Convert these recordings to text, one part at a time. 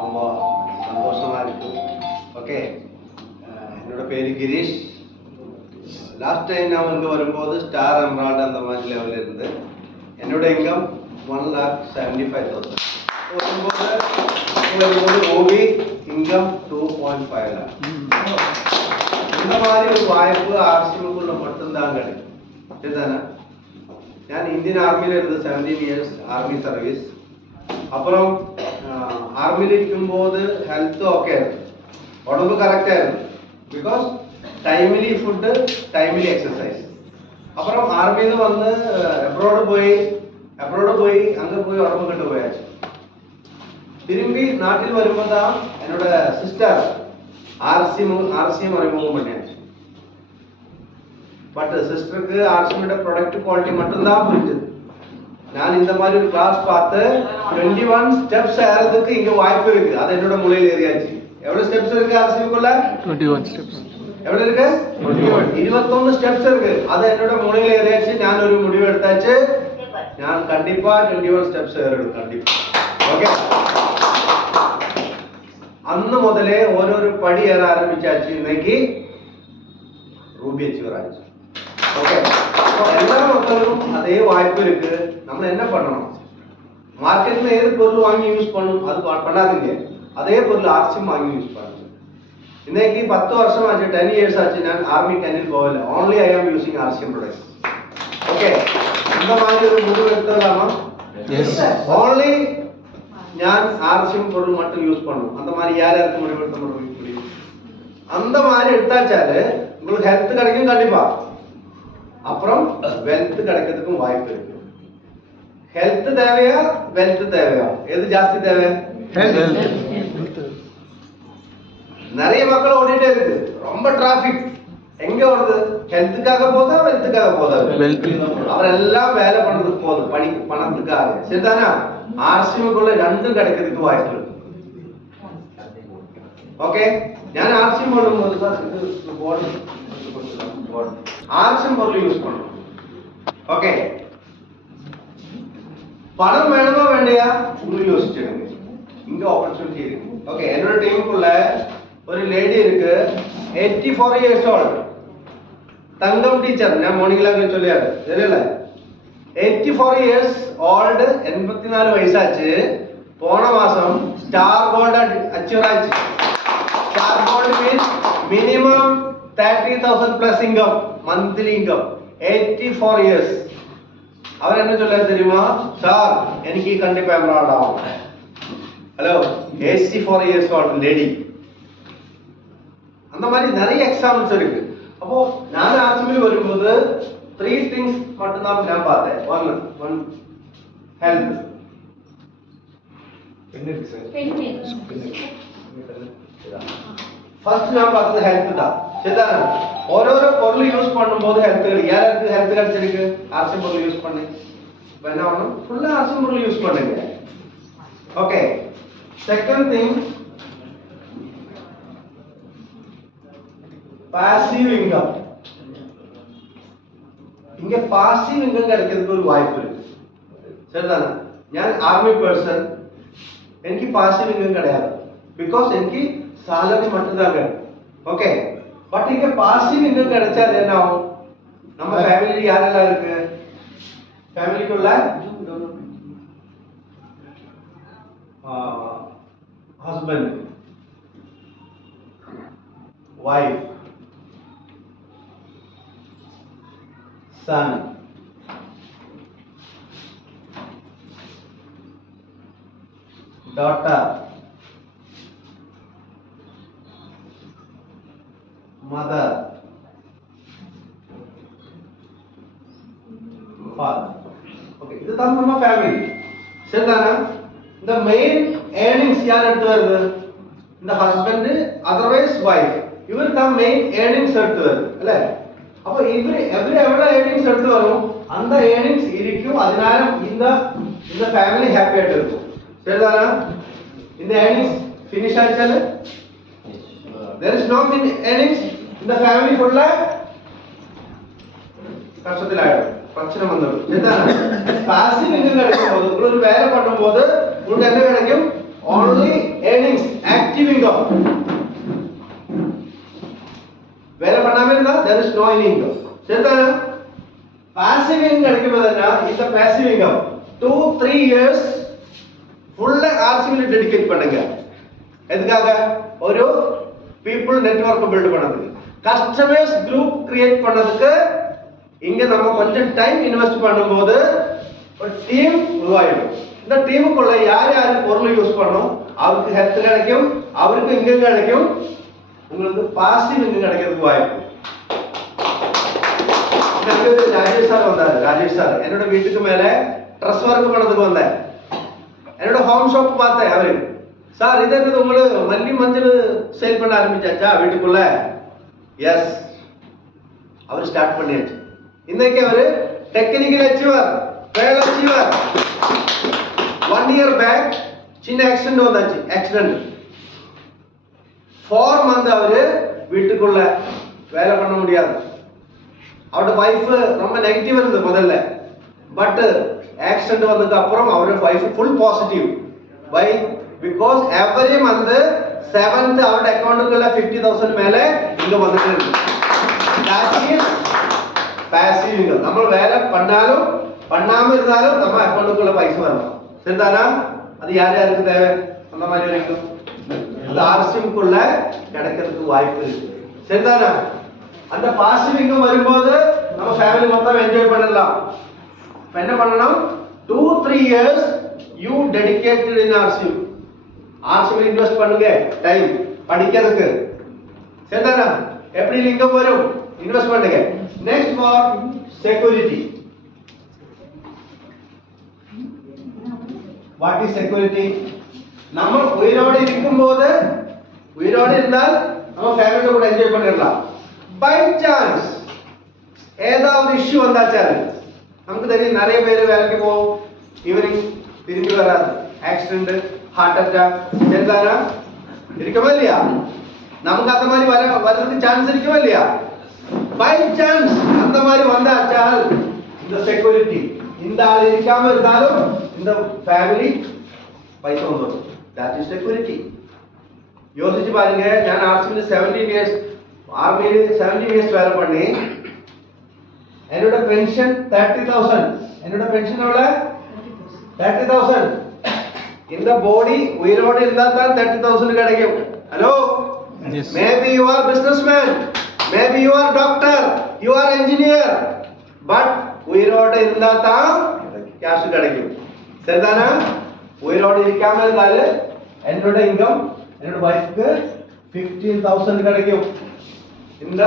ரொம்ப சந்தோஷமாக இருக்குது. ஓகே, என்னோட பேர் கிரீஷ். லாஸ்ட் டைம் நான் இங்கே வரும்போது ஸ்டார் எம்ராய்டு அந்த மாதிரி லெவலில் இருந்து என்னோட இன்கம் 1,75,000 வரும்போது ஓபி இன்கம் 2.5 lakh. இந்த மாதிரி ஒரு வாய்ப்பு ஆர்சிஎம்குள்ள மட்டும்தான் கிடைக்கும். சரிதானே? ഞാൻ ഇന്ത്യൻ ആർമിയിലിരുന്ന് 17 years ആർമി സർവീസ്. അപ്പുറം ആർമിയിലിരിക്കുമ്പോൾ ഹെൽത്ത് ഓക്കെ ആയിരുന്നു, ഉടമ്പ് കറക്റ്റ് ആയിരുന്നു. Because timely food, timely exercise. അപ്പുറം ആർമിയിൽ നിന്ന് വന്ന് അബ്രോഡ് പോയി അങ്ങ് പോയി ഉടമ്പ് കെട്ട് പോയാച്ചു. തിരുമ്പി നാട്ടിൽ വരുമ്പോൾ എന്നോட സിസ്റ്റർ ആർസിഎം അറിമുഖം பண்ணியாச்சு. பட் சிஸ்டருக்கு ஆர்சிஎமோட ப்ராடக்ட் குவாலிட்டி மட்டும்தான் புரிஞ்சது. நான் இந்த மாதிரி ஒரு கிளாஸ் பார்த்து 21 ஸ்டெப்ஸ் ஏறதுக்கு இங்க வாய்ப்பு இருக்கு. அது என்னோட மூளையில ஏறியாச்சு. எவ்வளவு ஸ்டெப்ஸ் இருக்கு ஆர்சிஎம்க்குள்ள? 21 ஸ்டெப்ஸ். எவ்வளவு இருக்கு? 21 ஸ்டெப்ஸ் இருக்கு. அது என்னோட மூளையில ஏறியாச்சு. நான் ஒரு முடிவு எடுத்தாச்சு. நான் கண்டிப்பா 21 ஸ்டெப்ஸ் ஏறணும் கண்டிப்பா. ஓகே, അന്ന് മുതലേ ഓരോരോ പടി ഏറാൻ ആരംഭിച്ചാச்சு. இன்னைக்கு ரூபி அச்சீவர் ஆச்சு. ஓகே, எல்லா மக்களுக்கும் அதே வாய்ப்பு இருக்கு. நம்ம என்ன பண்ணணும்? மார்க்கெட்ல ஏது பொருள் வாங்கி யூஸ் பண்ணணும் அது பண்ணாதீங்க. அதே பொருள் ஆர்சிஎம் வாங்கி யூஸ் பண்ணுங்க. இன்னைக்கு 10 வருஷம் ஆச்சு, 10 years ஆச்சு. நான் ஆர்மி கேனில் போகல. ஓன்லி ஐ ஆம் யூசிங் ஆர்சிஎம் ப்ராடக்ட்ஸ். ஓகே, இந்த மாதிரி ஒரு முடிவு எடுத்துடலாமா? எஸ். ஓன்லி ഞാൻ ആർസിഎം പൊരുൾ மட்டும் യൂസ് பண்ணும். அந்த மாதிரி யாருக்கு முடிவு எடுத்த முடியும்? அந்த மாதிரி எடுத்தாச்சாலே உங்களுக்கு ஹெல்த் கிடைக்கும் கண்டிப்பா. அப்புறம் வெல்த் கிடைக்கிறதுக்கும் வாய்ப்பு இருக்கு. ஹெல்த் தேவையா வெல்த் தேவையா? எது ஜாஸ்தி தேவை? ஹெல்த். நிறைய மக்கள் ஓடிட்டே இருக்கு, ரொம்ப டிராபிக். எங்க ஓடுது? ஹெல்த்துக்காக போதா வெல்த்துக்காக போதா? அவரெல்லாம் வேலை பண்றதுக்கு போதும், பணத்துக்காக. சரிதானா? ആർസിഎമ്മുള്ള രണ്ടും கிடைக்கிறதுக்கு வாய்ப்பு இருக்கு. ഓക്കെ, ഞാൻ ആർസിഎം போடும்போது ஆர்சிஎம் பொருள் யூஸ் பண்ணணும். ஓகே, பணம் வேணுமா வேண்டியா உங்களுக்கு யோசிச்சுடுங்க. இங்க ஆப்பர்ச்சுனிட்டி இருக்கு. ஓகே, என்னோட டீமுக்குள்ள ஒரு லேடி இருக்கு, 84 years old. தங்கம் டீச்சர். ഞാൻ മോർണിംഗിലൊക്കെ ചൊല്ലിയാണ് ശരിയല്ലേ? 84 years old, 84 വയസ്സാச்சு. പോണ മാസം സ്റ്റാർ ഗോൾഡ് അച്ചീവ് ആச்சு. Star gold means minimum 30,000 plus income, monthly income. 84 years. அவர் என்ன சொல்றாரு தெரியுமா? சார் எனக்கு கண்டிப்பா எம்ராய்டு ஆகும். Hello, 84 years old lady. அந்த மாதிரி நிறைய எக்ஸாம்பிள்ஸ் இருக்கு. அப்போ நான் ஆர்சிஎம்ல வரும்போது 3 things மட்டும்தான் நான் பார்த்தேன். One health. ஃபர்ஸ்ட் நான் பார்த்தது ஹெல்த் தான். சரிதானே? ஓரோரோ பொருள் யூஸ் பண்ணும்போது ஹெல்த் யாருக்கு ஹெல்த் கிடைச்சிருக்கு? ஆர்சிஎம் பொருள் யூஸ் பண்ணி. இப்போ என்ன பண்ணணும்? ஃபுல்லா ஆர்சிஎம் பொருள் யூஸ் பண்ணுங்க. Okay, second thing passive income. இங்க பாசிவ் இன்கம் கிடைக்கிறதுக்கு ஒரு வாய்ப்பு இருக்கு. சரிதானே? ഞാൻ ആർമി പേഴ്സൺ, എനിക്ക് പാസീവ് ഇൻകം கிடையாது. பிகாஸ் എനിക്ക് സാലറി மட்டும்தான் கிடைக்கும். ஓகே, பட் இங்க பாசிவ் இன்கம் கிடைச்சா என்ன ஆகும்? நம்ம ஃபேமிலில யாரெல்லாம் இருக்கு? ஃபேமிலிக்குள்ள husband, wife, son, daughter, mother, father. Okay, இது தான் நம்ம ஃபேமிலி. சரிதானா? இந்த மெயின் ஏர்னிங்ஸ் யார் எடுத்து வருது? இந்த ஹஸ்பண்ட், அதர்வைஸ் வைஃப். இவர் தான் மெயின் ஏர்னிங்ஸ் எடுத்து வருது இல்ல? அப்ப இவரு எவ்வளவு ஏர்னிங்ஸ் எடுத்து வரும் அந்த ஏர்னிங்ஸ் இருக்கும். அதனால இந்த ஃபேமிலி ஹாப்பியா இருக்கும். சரிதானா? இந்த ஏர்னிங்ஸ் ஃபினிஷ் ஆயிடுச்சு. there is no earnings இந்த ஃபேமிலி ஃபுல்ல கஷ்டத்திலாயிடும், பிரச்சனை வந்துடும். சரிதானா? பாசிவ் இன்கம் கிடைக்கும்போது, ஒரு வேலை பண்ணும்போது உங்களுக்கு என்ன கிடைக்கும்? only no any income. சரிதானா? passive income கிடைக்கும்போதுனா இந்த passive income 2-3 years full RCB dedicate பண்ணுங்க. எதுக்காக? ஒரு people network build பண்ணதுக்கு, customers group create பண்ணதுக்கு. இங்க நம்ம கொஞ்சம் டைம் இன்வெஸ்ட் பண்ணும்போது ஒரு டீம் உருவாயிடும். இந்த டீமுக்குள்ள யார் யார் பொருள் யூஸ் பண்ணணும், அவருக்கு ஹெல்த் கிடைக்கும், அவருக்கு இன்கம் கிடைக்கும், உங்களுக்கு பாசிவ் இன்கம் கிடைக்கிறதுக்கு வாய்ப்பு. ராஜேஷ் சார் வந்தாரு. ராஜேஷ் சார் என்னோட வீட்டுக்கு மேல ட்ரெஸ் ஒர்க் பண்ணதுக்கு வந்தேன். என்னோட ஹோம் ஷாப் பார்த்தேன். அவரு சார் இது என்னது உங்களுக்கு மல்லி மஞ்சள் சேல் பண்ண ஆரம்பிச்சாச்சா வீட்டுக்குள்ள? எஸ், அவர் ஸ்டார்ட் பண்ணியாச்சு. இன்னைக்கு அவரு டெக்னிக்கல் அச்சீவர், வேல் அச்சீவர். 1 year பேக் சின்ன ஆக்சிடென்ட் வந்தாச்சு. ஆக்சிடென்ட் 4 months அவரு வீட்டுக்குள்ள வேலை பண்ண முடியாது. அவரோட வைஃப் ரொம்ப நெகட்டிவ் இருந்தது முதல்ல. பட் ஆக்சிடென்ட் வந்ததுக்கு அப்புறம் அவரோட wife full positive. Why? Because every month 7th அவரோட அக்கவுண்ட்டுக்குள்ள 50,000 மேல இங்க வந்துட்டு இருக்கு. That is passive income. நம்ம வேலை பண்ணாலும் பண்ணாம இருந்தாலும் நம்ம அக்கவுண்ட்டுக்குள்ள பைசா வரும். சரிதானா? அது யார் யாருக்கு தேவை? அந்த மாதிரி இருக்கும். அது ஆர்சிஎம்க்குள்ள கிடைக்கிறதுக்கு வாய்ப்பு இருக்கு. சரிதானா? அந்த பாசிவ் இன்கம் வரும்போது நம்ம ஃபேமிலி மொத்தம் என்ஜாய் பண்ணலாம். என்ன பண்ணணும்? 2-3 years you dedicated in RCM. RCM invest பண்ணுங்க டைம் படிக்கிறதுக்கு. சரிதானா? எப்படி இன்கம் வரும்? இன்வெஸ்ட் பண்ணுங்க. Next for security. What is security? நம்ம உயிரோடு இருக்கும்போது, உயிரோடு இருந்தால் நம்ம ஃபேமிலியோட கூட என்ஜாய் பண்ணிடலாம். பை சான்ஸ் ஏதாவது இஷ்யூ வந்தாச்சாரு, நமக்கு தெரியும் நிறைய பேர் வேலைக்கு போவோம், ஈவினிங் திரும்பி வராது, ஆக்சிடென்ட், ஹார்ட் அட்டாக், சரிதானா? இருக்கவே இல்லையா? நமக்கு அந்த மாதிரி வர்றதுக்கு சான்ஸ் இருக்கவே இல்லையா? பை சான்ஸ் அந்த மாதிரி வந்தாச்சால் இந்த செக்யூரிட்டி, இந்த ஆள் இருக்காம இருந்தாலும் இந்த ஃபேமிலி பைசா வந்துடும். That is security. யோசிச்சு பாருங்க. நான் ஆர்சிபில 17 years ஆர்மியில 17 years வேலை பண்ணி என்னோட பென்ஷன் 30,000. என்னோட பென்ஷன் எவ்வளவு? 30,000. இந்த பாடி உயிரோடு இருந்தா தான் 30,000 கிடைக்கும். Hello, maybe you are businessman, maybe you or Doctor, you are engineer, but உயிரோடு இருந்தா தான் கேஷ் கிடைக்கும். சரிதானா? உயிரோடு இருக்காம இருந்தாலும் என்னோட இன்கம் என்னோட வைஃப்க்கு 15,000 கிடைக்கும். இந்த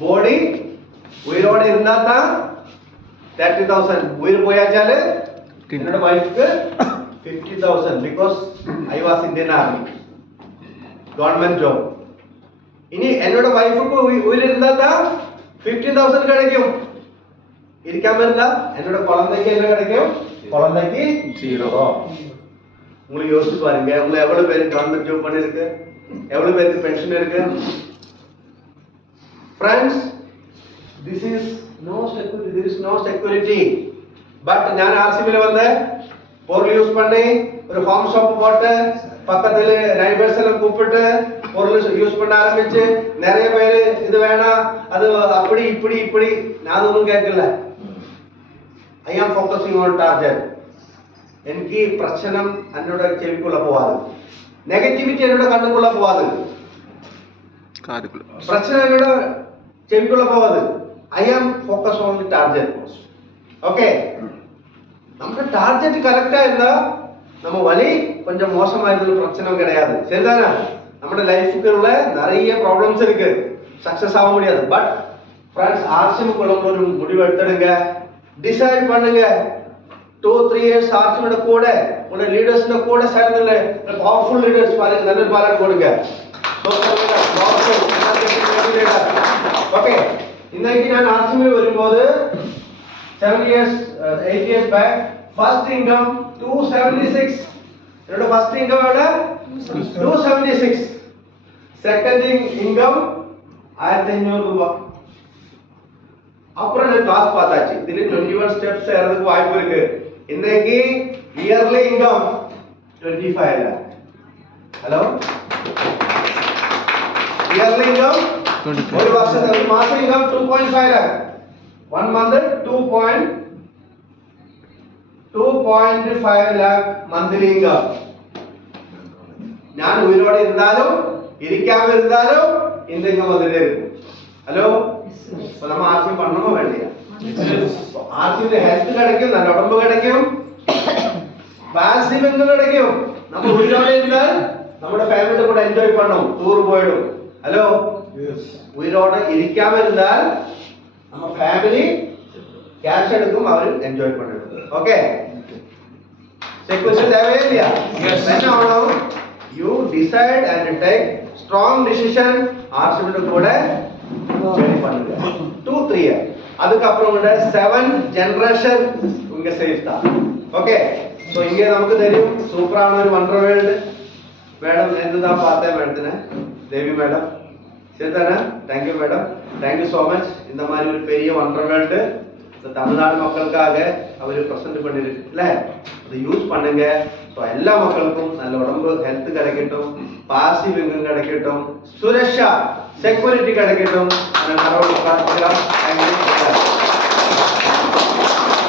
பாடி உயிரோடு இருந்தா தான் 30,000. உயிர் போயாச்சாலே என்னோட வைஃப்க்கு 50,000 because I was Indian Army, government job. இனி என்னோட வைஃப்க்கு உயிர் இருந்தா தான் 15,000 கிடைக்கும். இருக்காம இருந்தா என்னோட குழந்தைக்கு என்ன கிடைக்கும்? குழந்தைக்கு 0. உங்களுக்கு யோசிச்சு பாருங்க. உங்களை எவ்வளவு பேருக்கு கவர்மெண்ட் ஜாப் பண்ணிருக்கு, எவ்வளவு பேருக்கு பென்ஷன் இருக்கு? Friends, this is no security. There is no security. But நான் ஆர்சிபில வந்தேன், பொருள் யூஸ் பண்ணி ஒரு ஹோம் ஷாப் போட்டு பக்கத்துல நைபர்ஸ் எல்லாம் கூப்பிட்டு பொருள் யூஸ் பண்ண ஆரம்பிச்சு நிறைய பேர் இது வேணாம் அது அப்படி இப்படி இப்படி நான் ஒன்றும் கேட்கல. I am focusing on target. എനിക്ക് പ്രശ്നം എന്നോട് ചെവിക്കുള്ള പോവാതെ, നെഗറ്റിവിറ്റി എന്നോട് കണ്ണുക്കുള്ള പോവാതെ, പ്രശ്നം എന്നോട് ചെവിക്കുള്ള പോവാതെ. I am focused on the target. Okay, നമ്മുടെ ടാർഗറ്റ് കറക്റ്റ് ആയിരുന്നാ நம்ம வழி கொஞ்சம் மோசமாயிருந்தது பிரச்சனை கிடையாது. சரிதானா? நம்ம லைஃப்க்குள்ள நிறைய ப்ராப்ளம்ஸ் இருக்கு, சக்சஸ் ஆக முடியாது. பட் ஃப்ரெண்ட்ஸ், ஆர்சிஎம்க்குள்ள ஒரு முடிவு எடுத்துடுங்க, டிசைட் பண்ணுங்க. 2-3 years ஆர்சிஎம்மோட கூட உங்க லீடர்ஸ்ல கூட சேர்ந்துல பவர்ஃபுல் லீடர்ஸ் பாருங்க, நல்ல பாராட்டு கொடுங்க. ஓகே, இன்னைக்கு நான் ஆர்சிஎம்ல வரும்போது 8 years back first income 276. என்னோட first income எவ்வளவு? 276. second income 1500 ரூபாய். அப்புறம் நான் கிளாஸ் பார்த்தாச்சு. இதுல 21 ஸ்டெப்ஸ் ஏறதுக்கு வாய்ப்பு இருக்கு. இன்னைக்கு yearly income 25 lakh. Hello, yearly income ഒരു വർഷത്തെ ഒരു മാസം income 2.5 lakh. 1 month 2.5 lakh monthly income. ഞാൻ ഉയരോടെ ഇരുന്നാലും ഇരിക്കാതെ ഇരുന്നാലും ഇൻകം വന്നിട്ടേ ഇരിക്കും. ഹലോ, അപ്പൊ നമ്മൾ ആർക്കും പണമോ വേണ്ടിയ ആർക്കിന്റെ ഹെൽത്ത് கிடைக்கும், നല്ല ഉടമ്പ് கிடைക്കും, പാസീവ് ഇൻകം கிடைക്കും. നമ്മൾ ഉയരോടെ ഇരുന്നാൽ നമ്മുടെ ഫാമിലി കൂടെ എൻജോയ് പണും, ടൂർ പോയിടും. ഹലോ, ഉയരോടെ ഇരിക്കാതെ ഇരുന്നാൽ நம்ம ഫാമിലി ക്യാഷ് എടുക്കും, അവർ എൻജോയ് പണിടും. ഓക്കെ, സെക്യൂരിറ്റി தேவையில்லையா? என்ன ஆகணும்? You decide and take strong decision. ஆர்சிபியோட கூட ஜெர்னி பண்ணுங்க 2-3 years. அதுக்கு அப்புறம் கூட 7 ஜெனரேஷன் உங்க சேஃப் தான். ஓகே, சோ இங்க நமக்கு தெரியும் சூப்பரான ஒரு வண்டர் வேர்ல்ட். மேடம் என்னதான் பார்த்தேன் மேடத்திനെ தேவி மேடம் சரிதானே? Thank you madam, thank you so much. இந்த மாதிரி ஒரு பெரிய வண்டர் வேர்ல்ட் தமிழ்நாடு மக்களுக்காக அவர் பிரசன்ட் பண்ணிருக்குல்ல, அதை யூஸ் பண்ணுங்க. ஸோ எல்லா மக்களுக்கும் நல்ல உடம்பு ஹெல்த் கிடைக்கட்டும், பாசிவ் இன்கம் கிடைக்கட்டும், சுரக்ஷா செக்யூரிட்டி கிடைக்கட்டும்.